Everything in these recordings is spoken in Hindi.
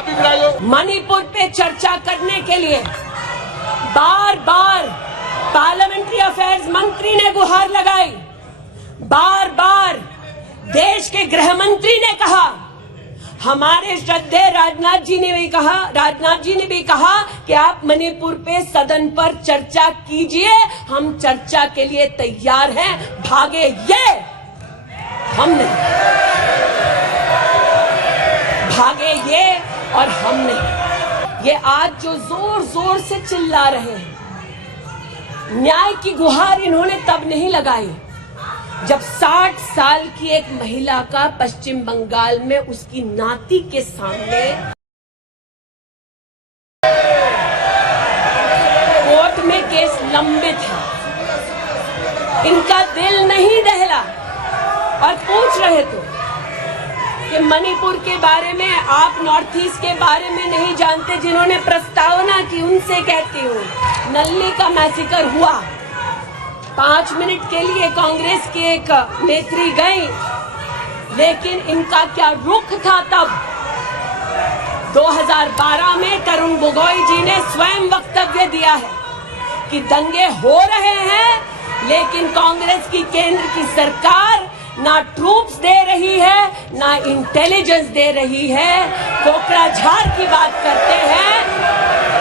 विराजो। मणिपुर पे चर्चा करने के लिए बार बार पार्लियामेंट्री अफेयर्स मंत्री ने गुहार लगाई, बार बार देश के गृह मंत्री ने कहा, हमारे श्रद्धेय राजनाथ जी ने भी कहा कि आप मणिपुर पे सदन पर चर्चा कीजिए, हम चर्चा के लिए तैयार हैं, भागे ये हम नहीं, भागे ये और हम नहीं। ये आज जो जोर जोर से चिल्ला रहे हैं, न्याय की गुहार इन्होंने तब नहीं लगाई जब 60 साल की एक महिला का पश्चिम बंगाल में उसकी नाती के सामने कोर्ट में केस लंबित है। इनका दिल नहीं दहला और पूछ रहे थे कि मणिपुर के बारे में आप नॉर्थ ईस्ट के बारे में नहीं जानते। जिन्होंने प्रस्तावना की उनसे कहती हूँ, नल्ली का मैसेकर हुआ, 5 मिनट के लिए कांग्रेस की एक नेत्री गई, लेकिन इनका क्या रुख था तब। 2012 में तरुण गोगोई जी ने स्वयं वक्तव्य दिया है कि दंगे हो रहे हैं, लेकिन कांग्रेस की केंद्र की सरकार ना ट्रूप्स दे रही है, ना इंटेलिजेंस दे रही है। कोकराझार की बात करते हैं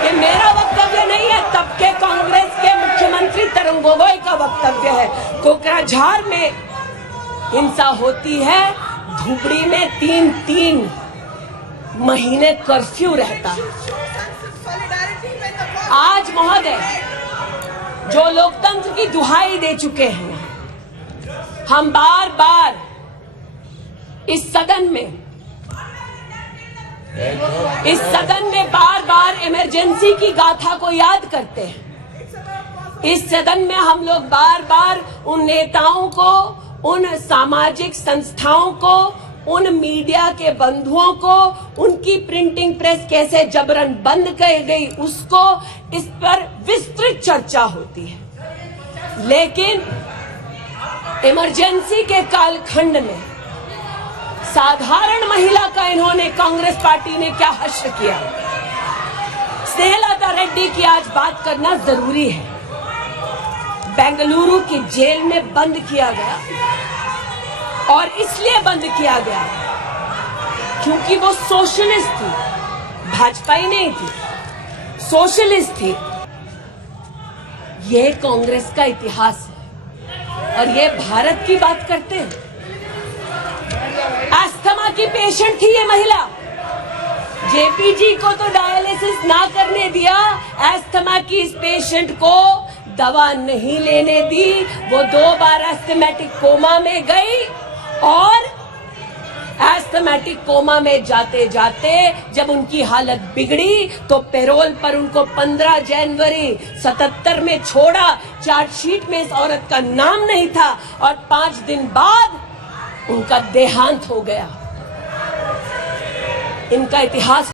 कि मेरा वक्तव्य नहीं है, तब के कांग्रेस के मुख्यमंत्री तरुण गोगोई का वक्तव्य है। कोकराझार में हिंसा होती है, धुबड़ी में 3 महीने कर्फ्यू रहता है। आज महोदय जो लोकतंत्र की दुहाई दे चुके हैं, हम बार बार इस सदन में बार बार इमरजेंसी की गाथा को याद करते हैं। इस सदन में हम लोग बार बार उन नेताओं को, उन सामाजिक संस्थाओं को, उन मीडिया के बंधुओं को, उनकी प्रिंटिंग प्रेस कैसे जबरन बंद कर गई, उसको, इस पर विस्तृत चर्चा होती है। लेकिन इमरजेंसी के कालखंड में साधारण महिला का इन्होंने, कांग्रेस पार्टी ने क्या हश्र किया। स्नेहलता रेड्डी की आज बात करना जरूरी है। बेंगलुरु की जेल में बंद किया गया, और इसलिए बंद किया गया क्योंकि वो सोशलिस्ट थी, भाजपाई नहीं थी, सोशलिस्ट थी। ये कांग्रेस का इतिहास है और ये भारत की बात करते हैं। अस्थमा की पेशेंट थी ये महिला, जेपी जी को तो डायलिसिस ना करने दिया, अस्थमा की इस पेशेंट को दवा नहीं लेने दी। वो 2 बार एस्थमेटिक कोमा में गई, और एस्थमेटिक कोमा में जाते जाते जब उनकी हालत बिगड़ी तो पैरोल पर उनको 15 जनवरी 77 में छोड़ा। चार्जशीट में इस औरत का नाम नहीं था, और 5 दिन बाद उनका देहांत हो गया। इनका इतिहास,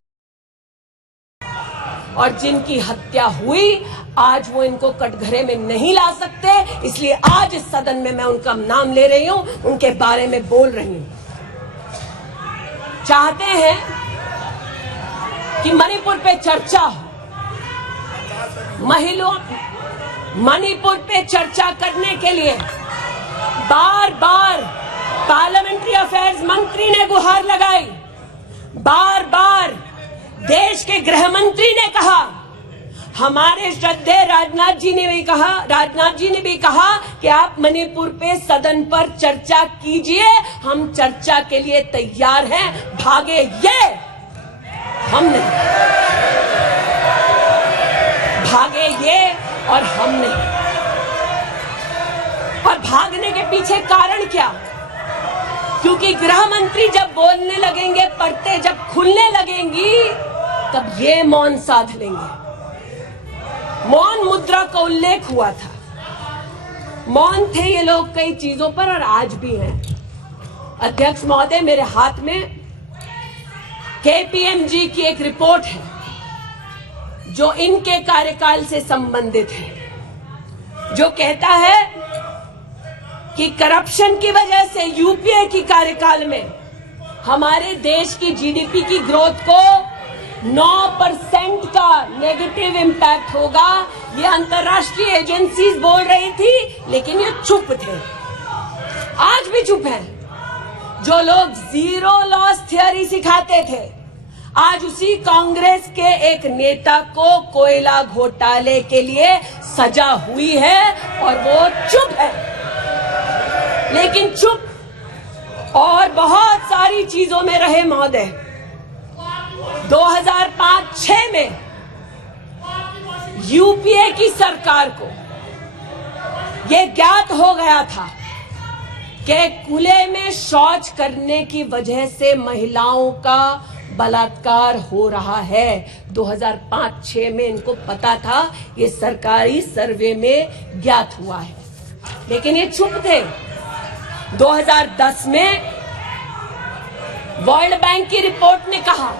और जिनकी हत्या हुई आज वो इनको कटघरे में नहीं ला सकते, इसलिए आज इस सदन में मैं उनका नाम ले रही हूं, उनके बारे में बोल रही हूं। चाहते हैं कि मणिपुर पे चर्चा हो, मणिपुर पे चर्चा करने के लिए बार बार पार्लियामेंट्री अफेयर्स मंत्री ने गुहार लगाई, बार बार देश के गृह मंत्री ने कहा, हमारे श्रद्धेय राजनाथ जी ने भी कहा कि आप मणिपुर पे सदन पर चर्चा कीजिए, हम चर्चा के लिए तैयार हैं, भागे ये हम नहीं, भागे ये और हम नहीं। और भागने के पीछे कारण क्या? क्योंकि गृह मंत्री जब बोलने लगेंगे, परतें जब खुलने लगेंगी, तब ये मौन साध लेंगे। मौन मुद्रा का उल्लेख हुआ था, मौन थे ये लोग कई चीजों पर, और आज भी हैं। अध्यक्ष महोदय, मेरे हाथ में केपीएमजी की एक रिपोर्ट है जो इनके कार्यकाल से संबंधित है, जो कहता है कि करप्शन की वजह से यूपीए की कार्यकाल में हमारे देश की जीडीपी की ग्रोथ को 9% का नेगेटिव इंपैक्ट होगा। ये अंतर्राष्ट्रीय एजेंसीज बोल रही थी, लेकिन ये चुप थे, आज भी चुप हैं। जो लोग जीरो लॉस थियरी सिखाते थे, आज उसी कांग्रेस के एक नेता को कोयला घोटाले के लिए सजा हुई है और वो चुप है। लेकिन चुप और बहुत सारी चीजों में रहे महोदय। 2005-06 में यूपीए की सरकार को यह ज्ञात हो गया था कि खुले में शौच करने की वजह से महिलाओं का बलात्कार हो रहा है। 2005-06 में इनको पता था, ये सरकारी सर्वे में ज्ञात हुआ है, लेकिन ये चुप थे। 2010 में वर्ल्ड बैंक की रिपोर्ट ने कहा,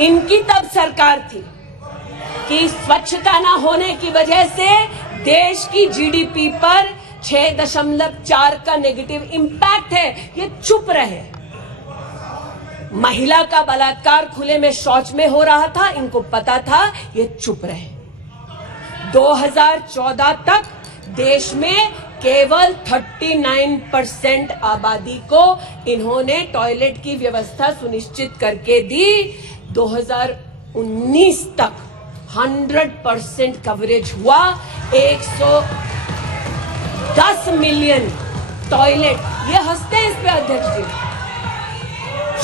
इनकी तब सरकार थी, कि स्वच्छता ना होने की वजह से देश की जीडीपी पर 6.4 का नेगेटिव इंपैक्ट है। ये चुप रहे। महिला का बलात्कार खुले में शौच में हो रहा था, इनको पता था, ये चुप रहे। 2014 तक देश में केवल 39% आबादी को इन्होंने टॉयलेट की व्यवस्था सुनिश्चित करके दी। 2019 तक 100% कवरेज हुआ। 110 मिलियन टॉयलेट। ये हंसते हैं इस पे अध्यक्ष जी।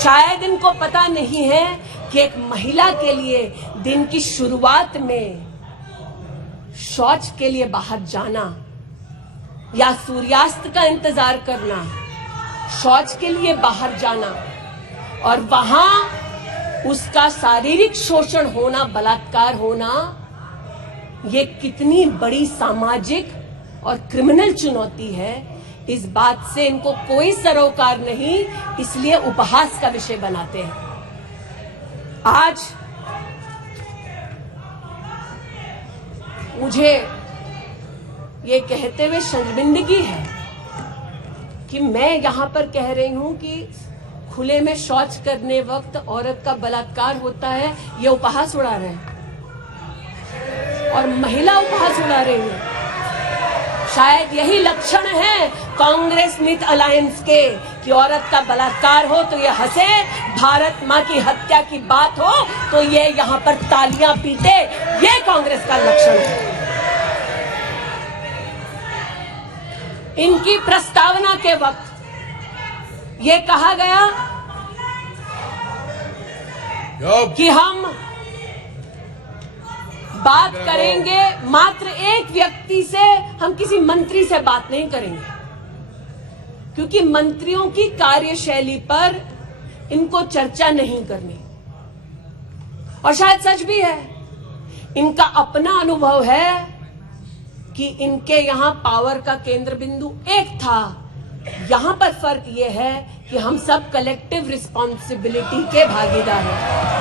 शायद इनको पता नहीं है कि एक महिला के लिए दिन की शुरुआत में शौच के लिए बाहर जाना या सूर्यास्त का इंतजार करना, शौच के लिए बाहर जाना और वहां उसका शारीरिक शोषण होना, बलात्कार होना, ये कितनी बड़ी सामाजिक और क्रिमिनल चुनौती है, इस बात से इनको कोई सरोकार नहीं, इसलिए उपहास का विषय बनाते हैं। आज मुझे ये कहते हुए शर्मिंदगी है कि मैं यहां पर कह रही हूं कि खुले में शौच करने वक्त औरत का बलात्कार होता है, ये उपहास उड़ा रहे हैं और महिला उपहास उड़ा रही है। शायद यही लक्षण है कांग्रेस मिथ अलायंस के कि औरत का बलात्कार हो तो ये हंसे, भारत मां की हत्या की बात हो तो ये यहां पर तालियां पीटे। ये कांग्रेस का लक्षण है। इनकी प्रस्तावना के वक्त ये कहा गया कि हम बात करेंगे मात्र एक व्यक्ति से, हम किसी मंत्री से बात नहीं करेंगे, क्योंकि मंत्रियों की कार्यशैली पर इनको चर्चा नहीं करनी। और शायद सच भी है, इनका अपना अनुभव है कि इनके यहां पावर का केंद्र बिंदु एक था। यहां पर फर्क यह है कि हम सब कलेक्टिव रिस्पॉन्सिबिलिटी के भागीदार हैं।